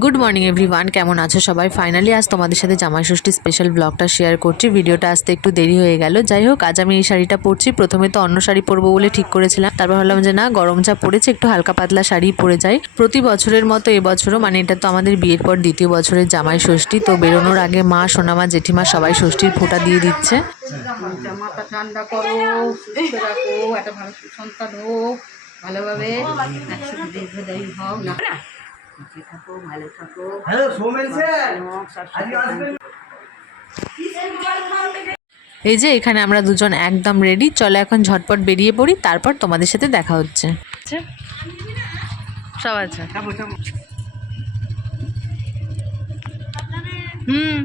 Good morning everyone কেমন আছো সবাই? ফাইনালি আজ তোমাদের সাথে জামাই ষষ্ঠী স্পেশাল ব্লগটা শেয়ার করছি। ভিডিওটা আসতে একটু দেরি হয়ে গেল। যাই হোক, আজ আমি এই শাড়িটা পরছি। প্রথমে তো অন্য শাড়ি পরবো বলে ঠিক করেছিলাম। তারপর ভাবলাম যে না, গরম চা পড়েছে, একটু হালকা পাতলা শাড়ি পরে যাই। প্রতি বছরের মতো এবছরও মানে এটা তো আমাদের বিয়ের পর দ্বিতীয় বছরের জামাই ষষ্ঠী তো বেরোনোর আগে মা, সোনামা, জেঠিমা সবাই ষষ্ঠীর ফোঁটা দিয়ে দিচ্ছে। ভালোভাবে সুখে থাকো ভালো থাকো। Hello Somen sir. আজকে আসবেন এই যে এখানে আমরা দুজন একদম রেডি চলে এখন ঝটপট বেরিয়ে পড়ি তারপর তোমাদের সাথে দেখা হচ্ছে। সব আছে। হুম।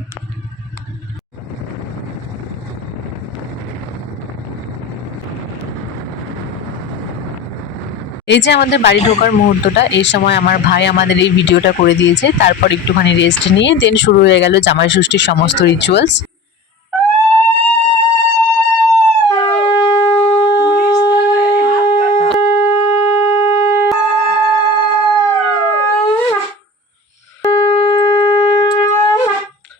এই যে আমাদের বাড়ি ঢোকার মুহূর্তটা এই সময় আমার ভাই আমাদের এই ভিডিওটা করে দিয়েছে। তারপর একটুখানি রেস্ট নিয়ে দেন শুরু হয়ে গেল জামাই ষষ্ঠীর সমস্ত রিচুয়ালস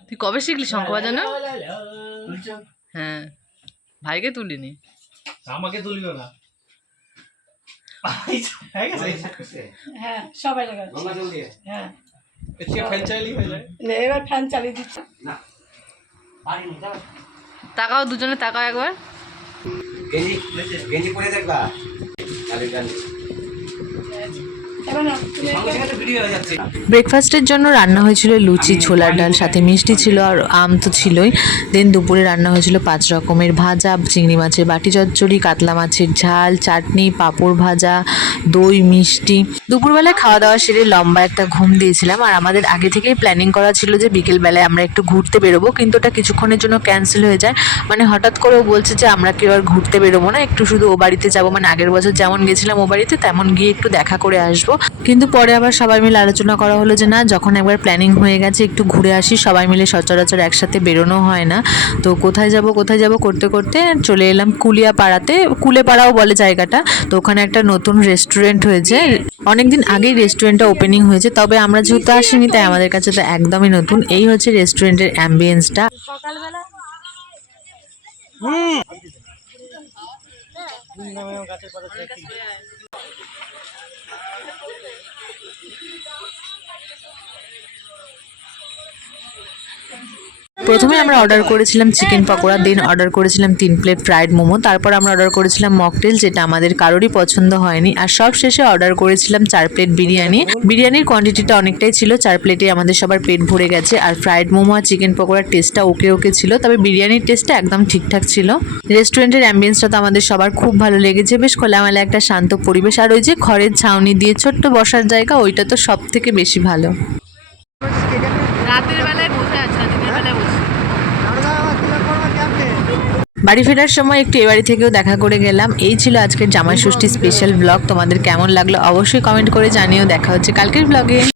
তুই কবে শিখলি শঙ্খ বাজানো হ্যাঁ। ভাইকে তুলিনি? আমাকে তুলিও না। হয়ে হ্যাঁ সবাই লাগাচ্ছে। হ্যাঁ। এবার ফ্যান চালিয়ে দিচ্ছে। তাকাও দুজনে তাকাও একবার। গেঞ্জি গেঞ্জি পরে দেখবা। ব্রেকফাস্টের জন্য রান্না হয়েছিল লুচি, ছোলার ডাল, সাথে মিষ্টি ছিল আর আম তো ছিলই। দেন দুপুরে রান্না হয়েছিল পাঁচ রকমের ভাজা, চিংড়ি মাছের বাটি চচ্চড়ি, কাতলা মাছের ঝাল, চাটনি, পাঁপড় ভাজা, দই, মিষ্টি। দুপুরবেলায় খাওয়া দাওয়া সেরে লম্বা একটা ঘুম দিয়েছিলাম আর আমাদের আগে থেকেই প্ল্যানিং করা ছিল যে বিকেলবেলায় আমরা একটু ঘুরতে বেরোবো, কিন্তু ওটা কিছুক্ষণের জন্য ক্যান্সেল হয়ে যায়। মানে হঠাৎ করে ও বলছে যে আমরা কেউ আর ঘুরতে বেরোবো না, একটু শুধু ও বাড়িতে যাব। মানে আগের বছর যেমন গেছিলাম ও বাড়িতে, তেমন গিয়ে একটু দেখা করে আসব। কিন্তু পরে আবার সবাই মিলে আলোচনা করা হলো যে না যখন একবার প্ল্যানিং হয়ে গেছে একটু ঘুরে আসি সবাই মিলে সচরাচর একসাথে বেরোনো হয় না। তো কোথায় যাব কোথায় যাব করতে করতে চলে এলাম কুলিয়াপাড়াতে। কুলেপাড়াও বলে জায়গাটা তো ওখানে একটা নতুন রেস্টুরেন্ট হয়েছে। অনেকদিন আগেই রেস্টুরেন্টটা ওপেনিং হয়েছে তবে আমরা যেহেতু আসিনি তাই আমাদের কাছে তো একদমই নতুন। এই হচ্ছে রেস্টুরেন্টের অ্যাম্বিয়েন্সটা Thank you. প্রথমে আমরা অর্ডার করেছিলাম চিকেন পকোড়া দেন অর্ডার করেছিলাম তিন প্লেট ফ্রাইড মোমো, তারপর আমরা অর্ডার করেছিলাম মকটেল যেটা আমাদের কারোরই পছন্দ হয়নি। আর সব শেষে অর্ডার করেছিলাম চার প্লেট বিরিয়ানি। বিরিয়ানির কোয়ান্টিটিটা অনেকটাই ছিল, চার প্লেটে আমাদের সবার পেট ভরে গেছে। আর ফ্রাইড মোমো আর চিকেন পকোড়ার টেস্টটা ওকে ওকে ছিল, তবে বিরিয়ানির টেস্টটা একদম ঠিকঠাক ছিল। রেস্টুরেন্টের অ্যাম্বিয়েন্সটা তো আমাদের সবার খুব ভালো লেগেছে, বেশ খোলামেলা একটা শান্ত পরিবেশ। আর ওই যে খড়ের ছাউনি দিয়ে ছোট্ট বসার জায়গা, ওইটা তো সব থেকে বেশি ভালো। বাড়ি ফেরার সময় একটু এবাড়ি থেকেও দেখা করে গেলাম। এই ছিল আজকের জামাই ষষ্ঠী স্পেশাল ব্লগ তোমাদের কেমন লাগল অবশ্যই কমেন্ট করে জানিও। দেখা হচ্ছে কালকের ব্লগে